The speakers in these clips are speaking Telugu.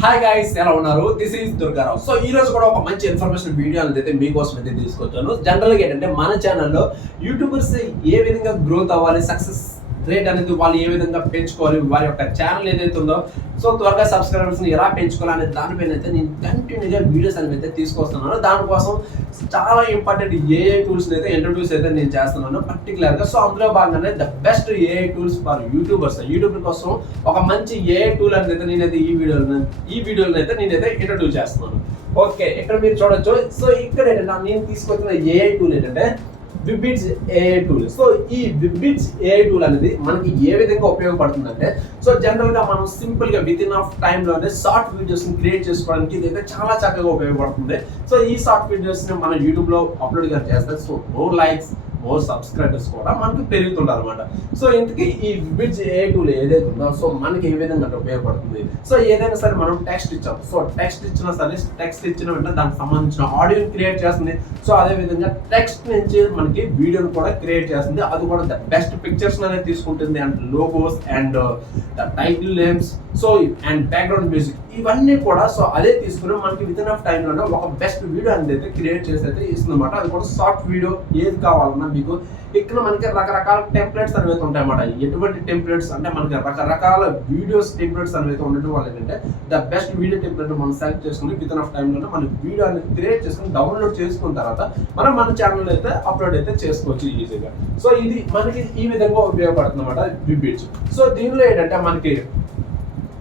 హాయ్ గైస్, ఎలా ఉన్నారు? This is Durgarao. సో ఈ రోజు కూడా ఒక మంచి ఇన్ఫర్మేషన్ వీడియో అయితే మీకోసం అయితే తీసుకొచ్చాను. జనరల్గా ఏంటంటే మన ఛానల్లో యూట్యూబర్స్ ఏ విధంగా గ్రోత్ అవ్వాలి, సక్సెస్ రేట్ అనేది వాళ్ళు ఏ విధంగా పెంచుకోవాలి, వారి యొక్క ఛానల్ ఏదైతే ఉందో సో త్వరగా సబ్స్క్రైబర్స్ని ఎలా పెంచుకోవాలి అనే దానిపైన అయితే నేను కంటిన్యూగా వీడియోస్ అనేవి అయితే తీసుకొస్తున్నాను. దానికోసం చాలా ఇంపార్టెంట్ ఏఐ టూల్స్ అయితే ఇంట్రడ్యూస్ అయితే నేను చేస్తున్నాను పర్టికులర్గా. సో అందులో భాగంగానే the best AI tools for YouTubers. YouTuber కోసం ఒక మంచి ఏఐ టూల్ అనేది నేనైతే ఈ వీడియోలో అయితే నేనైతే ఇంట్రడ్యూస్ చేస్తున్నాను. ఓకే, ఇక్కడ మీరు చూడొచ్చు. సో ఇక్కడ ఏంటంటే నేను తీసుకొచ్చిన ఏఐ టూల్ ఏంటంటే విబిట్స్ ఏఐ టూల్. సో ఈ విబిట్స్ ఏఐ టూల్ అనేది మనకి ఏ విధంగా ఉపయోగపడుతుందంటే, సో జనరల్ గా మనం సింపుల్ గా విత్ ఇన్ ఆఫ్ టైమ్ లోనే షార్ట్ వీడియోస్ ని క్రియేట్ చేసుకోవడానికి ఇదైతే చాలా చక్కగా ఉపయోగపడుతుంది. సో ఈ షార్ట్ వీడియోస్ ని మనం యూట్యూబ్ లో అప్లోడ్ గా చేస్తే so more likes, more subscribers కూడా మనకు పెరుగుతుంటారు అనమాట. సో ఇంతకీ ఈ విబిట్స్ ఏఐ టూల్ ఏదైతే ఉందో సో మనకి ఏ విధంగా ఉపయోగపడుతుంది. సో ఏదైనా సరే మనం టెక్స్ట్ ఇచ్చాం, సో టెక్స్ట్ ఇచ్చినా సరే టెక్స్ట్ ఇచ్చిన వెంటనే దానికి సంబంధించిన ఆడియోని క్రియేట్ చేస్తుంది. సో అదే విధంగా టెక్స్ట్ నుంచి మనకి వీడియోని కూడా క్రియేట్ చేస్తుంది. అది కూడా ద బెస్ట్ పిక్చర్స్ అనేది తీసుకుంటుంది, and logos and the title names, so and background music, ఇవన్నీ కూడా సో అదే తీసుకుని మనకి విత్ ఇన్ ఆఫ్ టైం లోనే ఒక బెస్ట్ వీడియో అనేది అయితే క్రియేట్ చేసి అయితే ఇస్తుంది అనమాట. అది కూడా షార్ట్ వీడియో ఏది కావాలన్నా మీకు ఇక్కడ మనకి రకరకాల టెంప్లెట్స్ అనేవి ఉంటాయి అన్నమాట. ఎటువంటి టెంప్లెట్స్ అంటే మనకి రకరకాల వీడియోస్ టెంప్లెట్స్ అనేవి ఉండడం వల్ల ఏంటంటే ద బెస్ట్ వీడియో టెంప్లెట్ మనం సెలెక్ట్ చేసుకుని విత్ ఇన్ ఆఫ్ టైం లోనే మన వీడియో అనేది క్రియేట్ చేసుకుని డౌన్లోడ్ చేసుకున్న తర్వాత మనం మన ఛానల్ అయితే అప్లోడ్ అయితే చేసుకోవచ్చు ఈజీగా. సో ఇది మనకి ఈ విధంగా ఉపయోగపడుతుంది అన్నమాట విబిట్స్. సో దీనిలో ఏంటంటే మనకి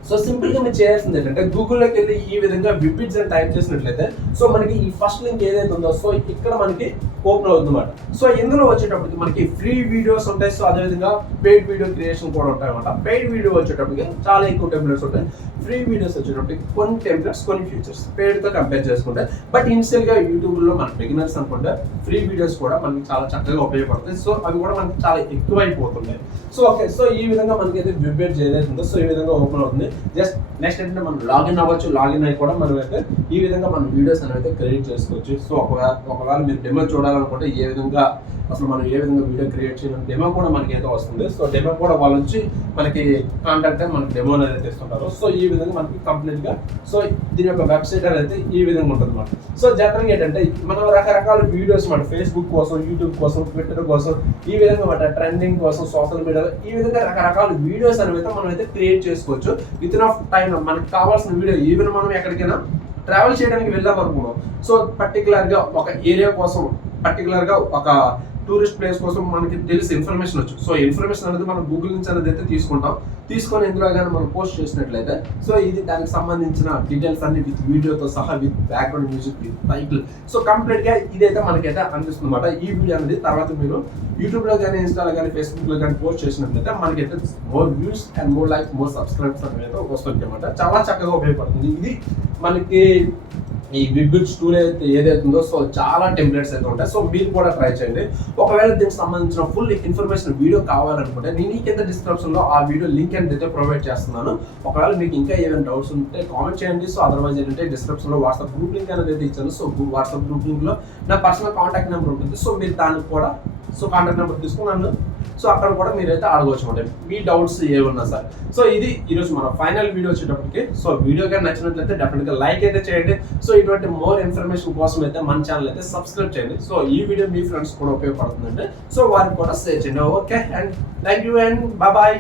సో సింపుల్ గా మీరు చేయాల్సింది ఏంటంటే గూగుల్లోకి వెళ్ళి ఈ విధంగా విబిట్స్ అని టైప్ చేసినట్లయితే సో మనకి ఈ ఫస్ట్ లింక్ ఏదైతే ఉందో సో ఇక్కడ మనకి ఓపెన్ అవుతుంది అనమాట. సో ఇందులో వచ్చేటప్పటికి మనకి ఫ్రీ వీడియోస్ ఉంటాయి, సో అదేవిధంగా పెయిడ్ వీడియో క్రియేషన్ కూడా ఉంటాయి అనమాట. పెయిడ్ వీడియో వచ్చేటప్పటికి చాలా ఎక్కువ టెంప్లెట్స్ ఉంటాయి, ఫ్రీ వీడియోస్ వచ్చేటప్పటికి కొన్ని టెంప్లెట్స్ కొన్ని ఫీచర్స్ పెయిడ్తో కంపేర్ చేసుకుంటే. బట్ ఇనిషియల్ గా యూట్యూబ్లో మన బిగినర్స్ అనుకుంటే ఫ్రీ వీడియోస్ కూడా మనకి చాలా చక్కగా ఉపయోగపడతాయి. సో అవి కూడా మనకి చాలా ఎక్కువైపోతున్నాయి. సో ఓకే, సో ఈ విధంగా మనకి అయితే విబిట్ ఏదైతే ఉందో సో ఈ విధంగా ఓపెన్ అవుతుంది. జస్ట్ నెక్స్ట్ ఏంటంటే మనం లాగిన్ అవ్వచ్చు. లాగిన్ అయ్యి కూడా మనం అయితే ఈ విధంగా మన వీడియోస్ అనేవి అయితే క్రియేట్ చేసుకోవచ్చు. సో ఒకవేళ మీరు డెమో చూడాలనుకుంటే ఏ విధంగా అసలు మనం ఏ విధంగా వీడియో క్రియేట్ చేయడం డెమో కూడా మనకి అయితే వస్తుంది. సో డెమో కూడా వాళ్ళు వచ్చి మనకి కాంటాక్ట్ అయ్యి మనకి డెమో అనేది తెస్తుంటారు. సో ఈ విధంగా మనకి కంప్లీట్ గా సో దీని యొక్క వెబ్సైట్ అనేది ఈ విధంగా ఉంటుంది అనమాట. సో జనరల్గా ఏంటంటే మనం రకరకాల వీడియోస్ మన ఫేస్బుక్ కోసం, యూట్యూబ్ కోసం, ట్విట్టర్ కోసం, ఈ విధంగా మన ట్రెండింగ్ కోసం, సోషల్ మీడియాలో ఈ విధంగా రకరకాల వీడియోస్ అనేవి అయితే మనం అయితే క్రియేట్ చేసుకోవచ్చు విత్ ఇన్ ఆఫ్ టైం. మనకి కావాల్సిన వీడియో ఈవెన్ మనం ఎక్కడికైనా ట్రావెల్ చేయడానికి వెళ్దాం అనుకున్నాం, సో పర్టికులర్ గా ఒక ఏరియా కోసం, పర్టికులర్ గా ఒక టూరిస్ట్ ప్లేస్ కోసం మనకి తెలిసి ఇన్ఫర్మేషన్ వచ్చు. సో ఇన్ఫర్మేషన్ అనేది మనం గూగుల్ నుంచి అనేది అయితే తీసుకొని ఇందులో కానీ మనం పోస్ట్ చేసినట్లయితే సో ఇది దానికి సంబంధించిన డీటెయిల్స్ అన్ని విత్ వీడియోతో సహా, with background music, with title, so complete గా ఇదైతే మనకైతే అనిపిస్తుంది అనమాట. ఈ వీడియో అనేది తర్వాత మీరు యూట్యూబ్ లో కానీ, ఇన్స్టాలో కానీ, ఫేస్బుక్ లో కానీ పోస్ట్ చేసినట్లయితే మనకైతే more views and more likes, more subscribers అనేది అయితే వస్తుంది అనమాట. చాలా చక్కగా ఉపయోగపడుతుంది. ఇది మనకి ఈ విబిట్స్ టూల్ ఏదైతే ఉందో సో చాలా టెంప్లెట్స్ అయితే ఉంటాయి. సో మీరు కూడా ట్రై చేయండి. ఒకవేళ దీనికి సంబంధించిన ఫుల్ ఇన్ఫర్మేషన్ వీడియో కావాలనుకుంటే నేను కింద డిస్క్రిప్షన్ లో ఆ వీడియో లింక్ అయితే ప్రొవైడ్ చేస్తున్నాను. ఒకవేళ మీకు ఇంకా ఏమైనా డౌట్స్ ఉంటే కామెంట్ చేయండి. సో అదర్వైజ్ ఏంటంటే డిస్క్రిప్షన్ లో వాట్సాప్ గ్రూప్ లింక్ అనేది అయితే ఇచ్చాను. సో వాట్సాప్ గ్రూప్ లింక్ లో నా పర్సనల్ కాంటాక్ట్ నెంబర్ ఉంటుంది. సో మీరు దానికి కూడా సో కాంటాక్ట్ నెంబర్ తీసుకున్నాను. సో అక్కడ కూడా మీరైతే అడగవచ్చు అంటే మీ డౌట్స్ ఏమన్నా సార్. సో ఇది ఈరోజు మన ఫైనల్ వీడియో వచ్చేటప్పటికి. సో వీడియో కానీ నచ్చినట్లయితే డెఫినెట్ గా లైక్ అయితే చేయండి. సో ఇటువంటి మోర్ ఇన్ఫర్మేషన్ కోసం అయితే మన ఛానల్ అయితే సబ్స్క్రైబ్ చేయండి. సో ఈ వీడియో మీ ఫ్రెండ్స్ కూడా ఉపయోగపడుతుందంటే సో వారికి కూడా షేర్ చేయండి. Okay, and thank you and bye.